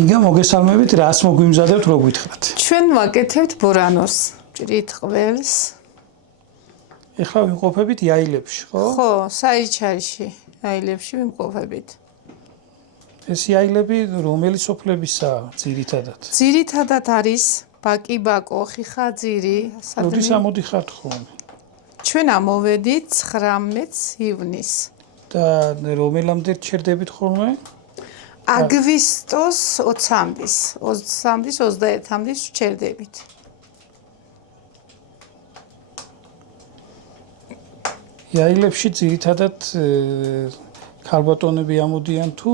ინგა მოგესალმებით, რას მოგვიმზადებთ, რო გითხრათ. ჩვენ ვაკეთებთ ბორანოს, ჭრით ყველს. ეხლა ვიმყოფებით იაილებში, ხო? ხო, საიჩარიში, იაილებში ვიმყოფებით. ეს იაილები რომელი სოფლებისაა ძირითადად? ძირითადად არის ბაკი-ბაკო, ხიხაძირი, როდის ამოდიხართ ხოლმე? ჩვენ ამოვედით 19 ივნისს. და რომელამდე რჩერდებით ხოლმე? აგვისტოს 20-ის, 21-ამდე ვჩერდებით. იაილებში ძირითადად ქალბატონები ამოდიან თუ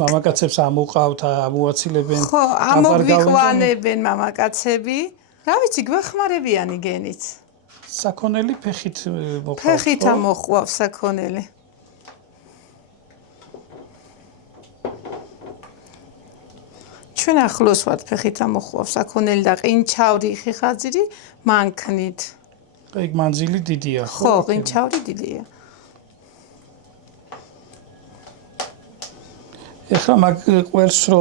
მამაკაცებს ამოყავთ, ამოაცილებენ? ხო, ამოგვიყვანებენ მამაკაცები. რა ვიცი, გვეხმარებიანი გენით. საქონელი ფეხით მოყავთ? ფეხით ამოყვავს საქონელი. ჩვენ ახლოს ვართ ფეხით ამოყვავს საქონელი და ყინჩავრი, ხიხაძირი მანქნით. ეგ მანძილი დიდია, ხო? ხო, ყინჩავრი დიდია. ეხლა მაგ ყველს რო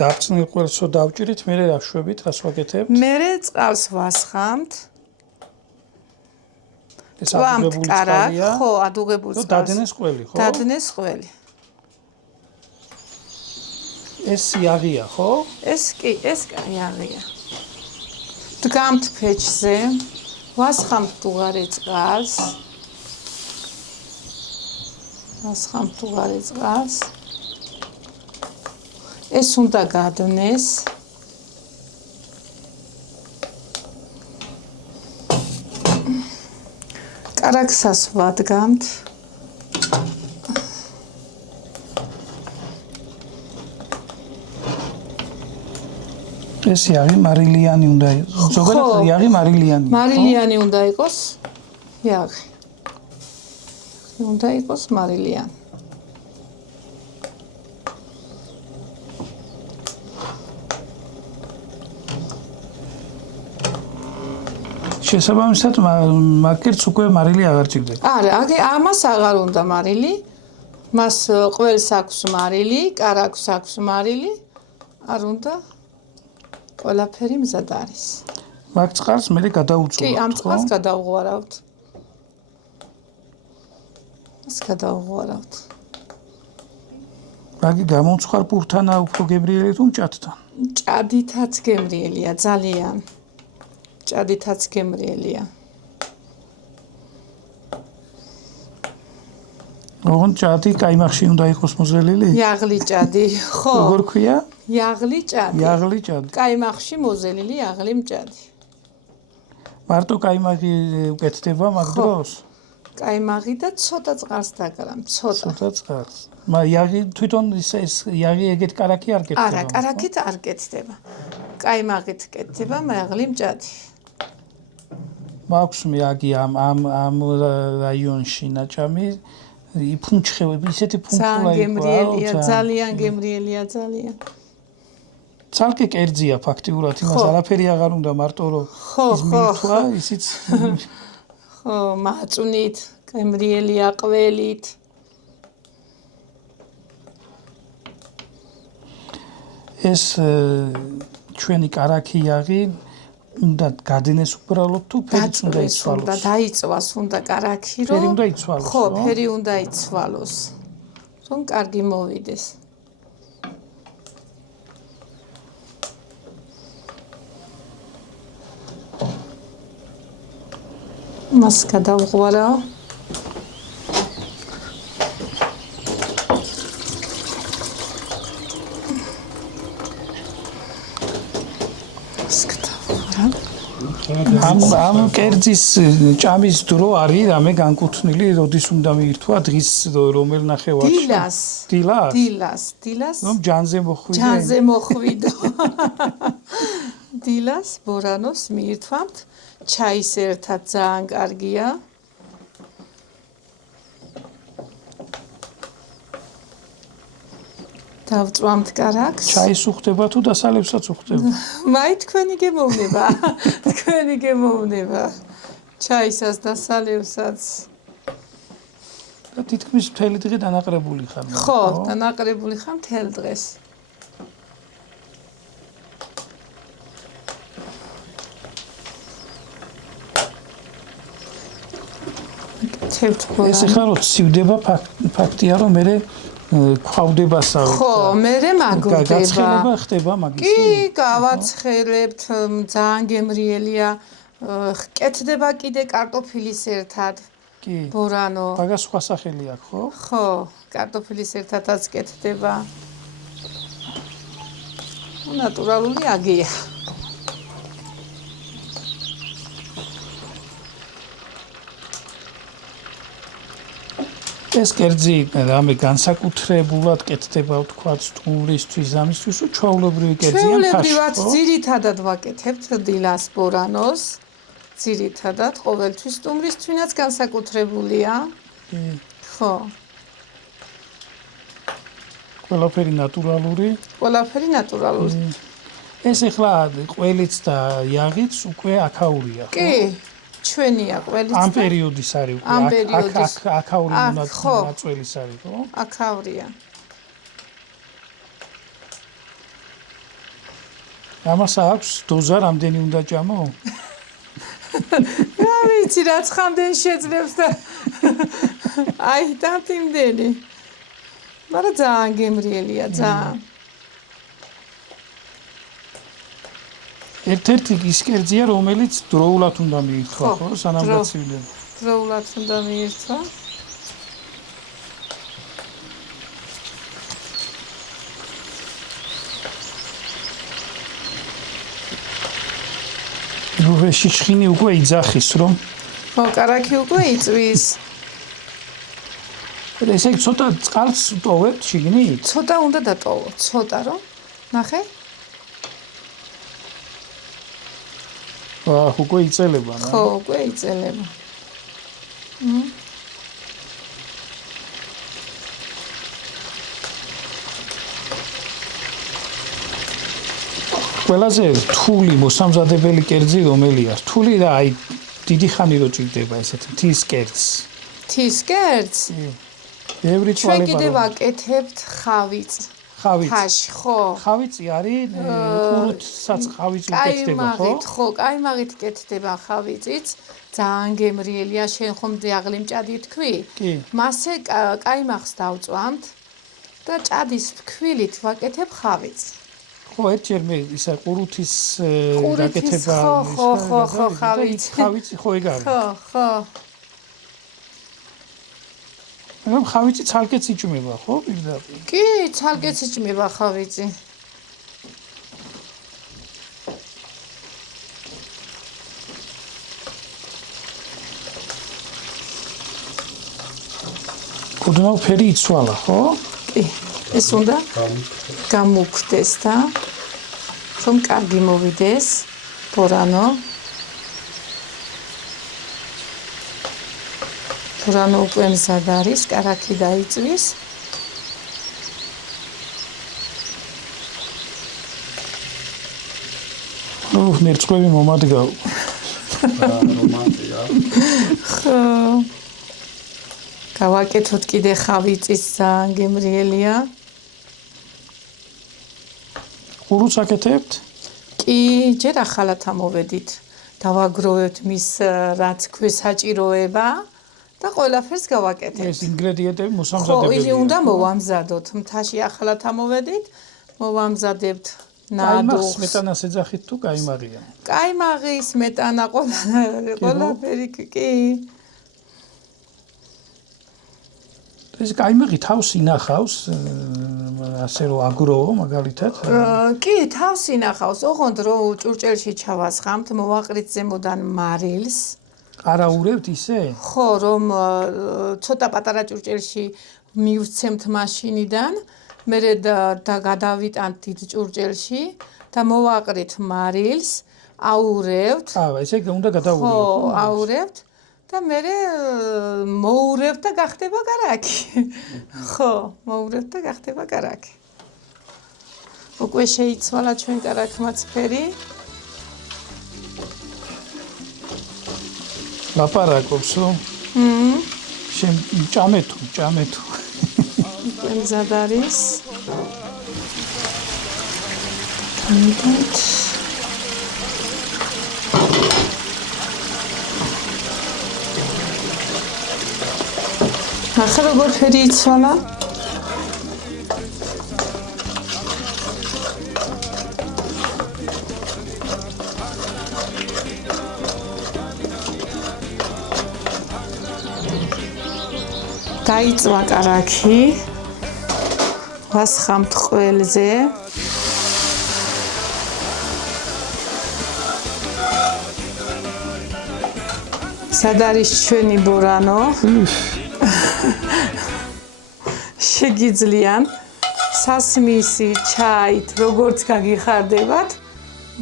დაბწნილ ყველს რო დავჭირით, მე რა შვებით, რას ვაკეთებთ? მერე წყალს ვასხამთ. ეს ადუღებული წყალია? ხო, ადუღებული წყალს. დადნეს ყველი, ხო? დადნეს ყველი. ეს იაღია, ხო? ეს იაღია. დგამთ ფეჩზე, ვასხამთ დუღარე წყალს. ეს უნდა გადნეს. კარაქსას ვადგამთ. ეს იაღი მარილიანი უნდა იყოს. ზოგადად იაღი მარილიანი. მარილიანი უნდა იყოს იაღი. უნდა იყოს მარილიანი. შესაბამისად მაგერც უკვე მარილი აღარ ჭირდება. არა, ამას აღარ უნდა მარილი. მას ყველს აქვს მარილი, კარაქვს აქვს მარილი. არ უნდა ყველაფერი მზად არის. მაგ წყალს მე გადაუწვავთ. კი, ამ წყალს გადავღვარავთ. ეს გადავღვარავთ. მაგი გამომცხარპურთანა უფრო გემრიელი თუ მჭადთან? მჭადითაც გემრიელია, ძალიან. მჭადითაც გემრიელია. ოღონდ ჭადი კაიმახში უნდა იყოს მოზელილი? იაღლი ჭადი, ხო. როგორ ქვია? იაღლი ჭადი. იაღლი ჭადი. კაიმახში მოზელილი იაღლი მჭადი. მარტო კაიმახი უკეთდება მაგ დროს? კაიმაღი და ცოტა წყალს დაგრამ, ცოტა წყალს. იაღი თვითონ ეს იაღი ეგეთ კარაკი არ კეთდება? არა, კარაკით არ კეთდება. კაიმაღით კეთდება, იაღლი მჭადი. მაქვს მე აგი ამ რაიონში ნაჭამი იფუნჩხები, ისეთი ფუნქულა გემრიელია, ძალიან გემრიელია, ძალიან. ცალკე კერძია ფაქტიურად, იმას არაფერი აღარ უნდა, მარტო რომ ის მიირთვა, ისიც ხო, მაწვნით, გემრიელია ყველით. ეს ჩვენი კარაქი იაღი უნდა გადნეს უბრალოდ თუ ფერიც უნდა იცვალოს? უნდა დაიწვას, უნდა კარაქი რომ ფერი უნდა იცვალოს, ხო, ფერი უნდა იცვალოს. რომ კარგი მოვიდეს. მას გადავღვარავ. ამ კერძის ჭამის დრო არის რამე განკუთვნილი, როდის უნდა მიირთვა დღის რომელ ნახევარში? დილას. რომ ჯანზე მოხვიდე. ჯანზე მოხვიდო. დილას ბორანოს მიირთვამთ. ჩაის ერთად ძალიან კარგია. დავწვამთ კარაქს. ჩაის უხდება თუ დასალებსაც უხდება? მაი თქვენი გემოვნება. ჩაისას დასალებსაც. და თითქმის მთელი დღე დანაყრებული ხარ. ხო, დანაყრებული ხარ მთელ დღეს. გაკეთებთ ბორანო. ეს ახლა რო ცივდება ფაქტია რომ მე ქვავდებასავით. ხო, მე მაგრდება. გაცხელება ხდება მაგის. კი, გავაცხელებთ, ძალიან გემრიელია. კეთდება კიდე კარტოფილის ერთად. კი. ბორანო. მაგას სხვა სახელი აქვს, ხო? ხო, კარტოფილის ერთადაც კეთდება. ნატურალური აგია. ეს კერძი რამე განსაკუთრებულად კეთდება თქვა სტუმრისთვის ამისთვის რომ ჩვეულებრივი კერძია თაში. ჩვეულებრივად ძირითადად ვაკეთებთ დილას ბორანოს. ძირითადად ყოველთვის სტუმრისთვინაც განსაკუთრებულია. ხო. ყველაფერი ნატურალური. ყველაფერი ნატურალური. ეს ახლა ყველიც და იაღიც უკვე აქაურია, ხო? კი, ჩვენია ყველიც. ამ პერიოდის არის უკვე. ამ პერიოდის. აქაური მონაწილეის არის, ხო? აქავრია. ამას აქვს დოზა რამდენი უნდა ჭამო? რა ვიცი, რაც ხამდენ შეძლებს და აი, დამთიმდენი. მაგრამ ძალიან გემრიელია, ძალიან. ერთ-ერთი ის კერძია, რომელიც დროულად უნდა მიირთვა, ხო, სანამ გაცივდება. დროულად უნდა მიირთვა. შიჩხინი უკვე იძახის, რომ ხო, კარაქი უკვე იწვის. ესე იგი ცოტა წყალს ტოვებთ შიგნით? ცოტა უნდა დატოვო, ცოტა რომ ნახე. უკვე იწელება, რა. ხო, უკვე იწელება. ყველაზე რთული მოსამზადებელი კერძი რომელია? რთული და აი დიდი ხანი რო ჭირდება ესეთ მთის კერძს. მთის კერძს? ბევრი ჩვენ თვალება. კიდევ ვაკეთებთ ხავიც. ხავიც. თაში, ხო. ხავიცი არის ყურუთსაც ხავიცი უკეთდება, ხო? ხო, კაიმაღით კეთდება ხავიციც. ძალიან გემრიელია, შენ ხომ დიაღლი მჭადი თქვი? კი. მასე კაიმაღს დავწვამთ და ჭადის ფქვილით ვაკეთებ ხავიც. ხო, ერთჯერ მე ისა ყურუთის გაკეთება ხო, ხავიცი ხო ეგ არის. ხო. მაგრამ ხავიცი ცალკეც იჭმება, ხო, პირდაპირ? კი, ცალკეც იჭმება ხავიცი. ოდნავ ფერი იცვალა, ხო? კი, ეს უნდა გამოვხდეს და რომ კარგი მოვიდეს ბორანო. ბორანო უკვე მზად არის, კარაქი დაიწვის. ნერწყვევი მომადგავ. რომანტია. ხო. გავაკეთოთ კიდე ხავიწის ძალიან გემრიელია. ყურუც აკეთებთ? კი, ჯერ ახალად ამოვედით. დავაგროვებთ მის რაც ქვესაჭიროება და ყველაფერს გავაკეთებთ. ეს ინგრედიენტები ხო, მოსამზადებელია. იგი უნდა მოვამზადოთ. მთაში ახალად ამოვედით, მოვამზადებთ ნადუხს. სმეტანას ეძახით თუ კაიმაღია? კაიმაღი, სმეტანა, ყველაფერი კი. ეს კაიმაღი თავს ინახავს, ასე რომ აგროვო მაგალითად. კი, თავს ინახავს. ოღონდ რო ჭურჭელში ჩავასხამთ, მოვაყრით ზემოდან მარილს. არაურევთ ისე? ხო, რომ ცოტა პატარა ჭურჭელში მივცემთ მაშინიდან, მერე და გადავიტანთ დიდ ჭურჭელში და მოვაყრით მარილს, აურევთ. ესე უნდა გადაურევო. ხო, აურევთ და მერე მოურევთ და გახდება კარაქი. ხო, მოურევთ და გახდება კარაქი. უკვე შეიცვალა ჩვენ კარაქმაც ფერი. ლაპარაკობს რომ შენ ჭამე თუ. უკვე მზად არის. ამიტომ ახლა როგორ ფერი იცვალა? გაიწვა კარაქი. ვასხამთ ყველზე. სად არის ჩვენი ბორანო? შეგიძლიან სასმისი, ჩაით, როგორც გაგიხარდებათ,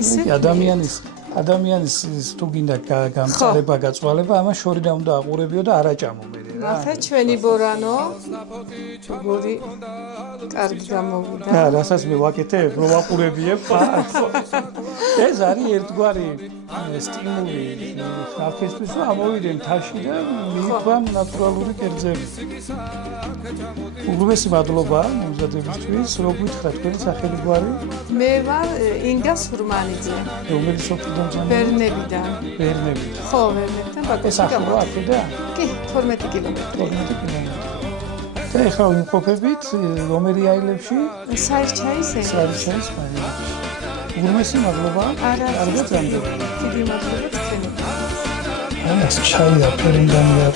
ისე ადამიანის თუ გინდა გამწარება, გაწვალება, ამას შორიდან უნდა აყურებიო და არა ჭამო მე რა. ახლა ჩვენი ბორანო როგორი კარგი გამოვიდა. რასაც მე ვაკეთებ, რომ ვაყურებიებ ხარ. ეს არის ერთგვარი სტიმული ხალხისთვის, რომ ამოვიდნენ თაში და მიიყვან ნატურალური კერძები. უგრუესი მადლობა მომზადებისთვის, რო გითხრათ თქვენი სახელი გვარი? მე ვარ ინგა სურმანიძე. რომელი სოფლიდან ძანები? ბერნებიდან. ბერნები. ხო, ბერნებიდან ეს ბაკოში ახლა გამოვიდა. აქედა? კი, 12 კილომეტრი. 12 კილომეტრი. და ეხლა ვიმყოფებით რომელი აილებში? საერთაშორისო საერთაშორის აილებში. უგრუესი მადლობა. კარგად გამდები. დიდი მადლობა თქვენ. ეს ჩაი და ფერინგანი და